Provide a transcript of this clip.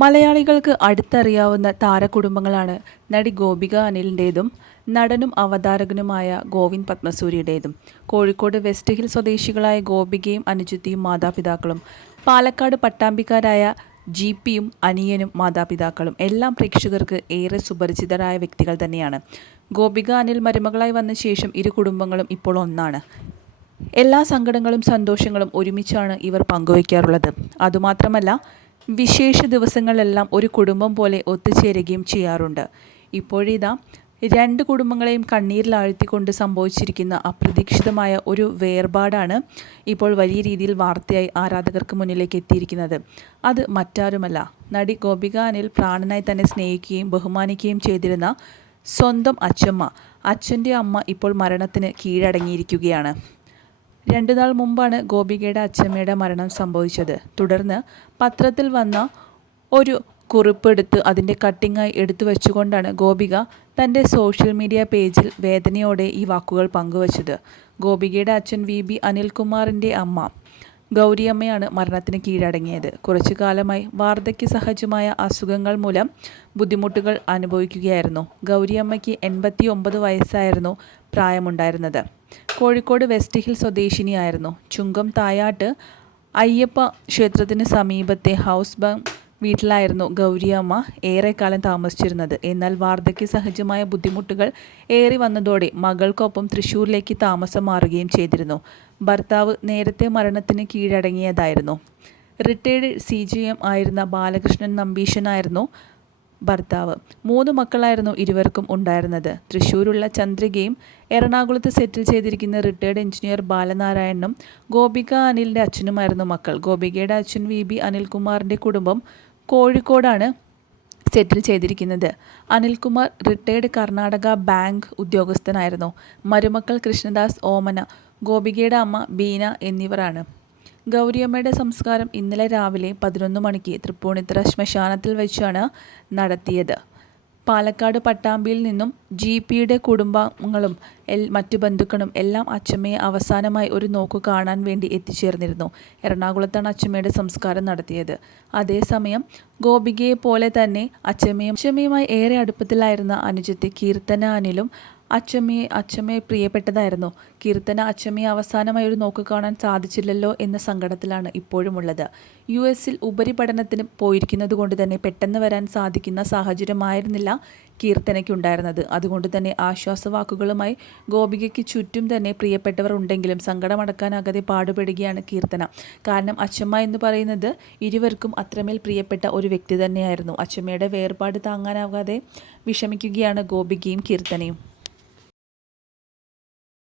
മലയാളികൾക്ക് അടുത്തറിയാവുന്ന താരകുടുംബങ്ങളാണ് നടി ഗോപിക അനിലിന്റേതും നടനും അവതാരകനുമായ ഗോവിന്ദ് പത്മസൂരിയുടേതും. കോഴിക്കോട് വെസ്റ്റ് ഹിൽ സ്വദേശികളായ ഗോപികയും അനുജിത്തിയും മാതാപിതാക്കളും പാലക്കാട് പട്ടാമ്പിക്കാരായ ജി പിയും അനിയനും മാതാപിതാക്കളും എല്ലാം പ്രേക്ഷകർക്ക് ഏറെ സുപരിചിതരായ വ്യക്തികൾ തന്നെയാണ്. ഗോപിക അനിൽ മരുമകളായി വന്ന ശേഷം ഇരു കുടുംബങ്ങളും ഇപ്പോൾ ഒന്നാണ്. എല്ലാ സങ്കടങ്ങളും സന്തോഷങ്ങളും ഒരുമിച്ചാണ് ഇവർ പങ്കുവയ്ക്കാറുള്ളത്. അതുമാത്രമല്ല വിശേഷ ദിവസങ്ങളെല്ലാം ഒരു കുടുംബം പോലെ ഒത്തുചേരുകയും ചെയ്യാറുണ്ട്. ഇപ്പോഴിതാ രണ്ട് കുടുംബങ്ങളെയും കണ്ണീരിലാഴ്ത്തിക്കൊണ്ട് സംഭവിച്ചിരിക്കുന്ന അപ്രതീക്ഷിതമായ ഒരു വേർപാടാണ് ഇപ്പോൾ വലിയ രീതിയിൽ വാർത്തയായി ആരാധകർക്ക് മുന്നിലേക്ക് എത്തിയിരിക്കുന്നത്. അത് മറ്റാരുമല്ല. നടി ഗോപിക അനിൽ പ്രാണനായി തന്നെ സ്നേഹിക്കുകയും ബഹുമാനിക്കുകയും ചെയ്തിരുന്ന സ്വന്തം അച്ചമ്മ അച്ഛന്റെ അമ്മ ഇപ്പോൾ മരണത്തിന് കീഴടങ്ങിയിരിക്കുകയാണ്. രണ്ടു നാൾ മുമ്പാണ് ഗോപികയുടെ അച്ഛമ്മയുടെ മരണം സംഭവിച്ചത്. തുടർന്ന് പത്രത്തിൽ വന്ന ഒരു കുറിപ്പെടുത്ത് അതിന്റെ കട്ടിങ്ങായി എടുത്തു വെച്ചുകൊണ്ടാണ് ഗോപിക തന്റെ സോഷ്യൽ മീഡിയ പേജിൽ വേദനയോടെ ഈ വാക്കുകൾ പങ്കുവച്ചത്. ഗോപികയുടെ അച്ഛൻ വി ബി അനിൽകുമാറിന്റെ അമ്മ ഗൗരിയമ്മയാണ് മരണത്തിന് കീഴടങ്ങിയത്. കുറച്ചു കാലമായി വാർദ്ധക്യ സഹജമായ അസുഖങ്ങൾ മൂലം ബുദ്ധിമുട്ടുകൾ അനുഭവിക്കുകയായിരുന്നു. ഗൗരിയമ്മയ്ക്ക് എൺപത്തി ഒമ്പത് വയസ്സായിരുന്നു പ്രായമുണ്ടായിരുന്നത്. കോഴിക്കോട് വെസ്റ്റ് ഹിൽ സ്വദേശിനിയായിരുന്നു. ചുങ്കം തായാട്ട് അയ്യപ്പ ക്ഷേത്രത്തിന് സമീപത്തെ ഹൗസ് ബം വീട്ടിലായിരുന്നു ഗൗരിയമ്മ ഏറെക്കാലം താമസിച്ചിരുന്നത്. എന്നാൽ വാർദ്ധക്യ സഹജമായ ബുദ്ധിമുട്ടുകൾ ഏറി വന്നതോടെ മകൾക്കൊപ്പം തൃശ്ശൂരിലേക്ക് താമസം മാറുകയും ചെയ്തിരുന്നു. ഭർത്താവ് നേരത്തെ മരണത്തിന് കീഴടങ്ങിയതായിരുന്നു. റിട്ടയർഡ് സി ജി എം ആയിരുന്ന ബാലകൃഷ്ണൻ നമ്പീശനായിരുന്നു ഭർത്താവ്. മൂന്ന് മക്കളായിരുന്നു ഇരുവർക്കും ഉണ്ടായിരുന്നത്. തൃശ്ശൂരുള്ള ചന്ദ്രികയും എറണാകുളത്ത് സെറ്റിൽ ചെയ്തിരിക്കുന്ന റിട്ടയർഡ് എഞ്ചിനീയർ ബാലനാരായണനും ഗോപിക അനിലിന്റെ അച്ഛനുമായിരുന്നു മക്കൾ. ഗോപികയുടെ അച്ഛൻ വി ബി അനിൽകുമാറിന്റെ കുടുംബം കോഴിക്കോടാണ് സെറ്റിൽ ചെയ്തിരിക്കുന്നത്. അനിൽകുമാർ റിട്ടയർഡ് കർണാടക ബാങ്ക് ഉദ്യോഗസ്ഥനായിരുന്നു. മരുമക്കൾ കൃഷ്ണദാസ് ഓമന ഗോപികയുടെ അമ്മ ബീന എന്നിവരാണ്. ഗൗരിയമ്മയുടെ സംസ്കാരം ഇന്നലെ രാവിലെ പതിനൊന്ന് മണിക്ക് തൃപ്പൂണിത്തറ ശ്മശാനത്തിൽ വെച്ചാണ് നടത്തിയത്. പാലക്കാട് പട്ടാമ്പിയിൽ നിന്നും ജി പിയുടെ കുടുംബങ്ങളും എൽ മറ്റു ബന്ധുക്കളും എല്ലാം അച്ചമ്മയെ അവസാനമായി ഒരു നോക്ക് കാണാൻ വേണ്ടി എത്തിച്ചേർന്നിരുന്നു. എറണാകുളത്താണ് അച്ചമ്മയുടെ സംസ്കാരം നടത്തിയത്. അതേസമയം ഗോപികയെ പോലെ തന്നെ അച്ചമ്മയും അച്ചമ്മയുമായി ഏറെ അടുപ്പത്തിലായിരുന്ന അനുജത്തി കീർത്തന അനിലും അച്ചമ്മയെ അച്ചമ്മയെ പ്രിയപ്പെട്ടതായിരുന്നു. കീർത്തന അച്ചമ്മയെ അവസാനമായി ഒരു നോക്ക് കാണാൻ സാധിച്ചില്ലല്ലോ എന്ന സങ്കടത്തിലാണ് ഇപ്പോഴുമുള്ളത്. യു എസിൽ ഉപരിപഠനത്തിന് പോയിരിക്കുന്നത് കൊണ്ട് തന്നെ പെട്ടെന്ന് വരാൻ സാധിക്കുന്ന സാഹചര്യമായിരുന്നില്ല കീർത്തനയ്ക്കുണ്ടായിരുന്നത്. അതുകൊണ്ട് തന്നെ ആശ്വാസവാക്കുകളുമായി ഗോപികയ്ക്ക് ചുറ്റും തന്നെ പ്രിയപ്പെട്ടവർ ഉണ്ടെങ്കിലും സങ്കടമടക്കാനാകാതെ പാടുപെടുകയാണ് കീർത്തന. കാരണം അച്ചമ്മ എന്ന് പറയുന്നത് ഇരുവർക്കും അത്രമേൽ പ്രിയപ്പെട്ട ഒരു വ്യക്തി തന്നെയായിരുന്നു. അച്ചമ്മയുടെ വേർപാട് താങ്ങാനാകാതെ വിഷമിക്കുകയാണ് ഗോപികയും കീർത്തനയും.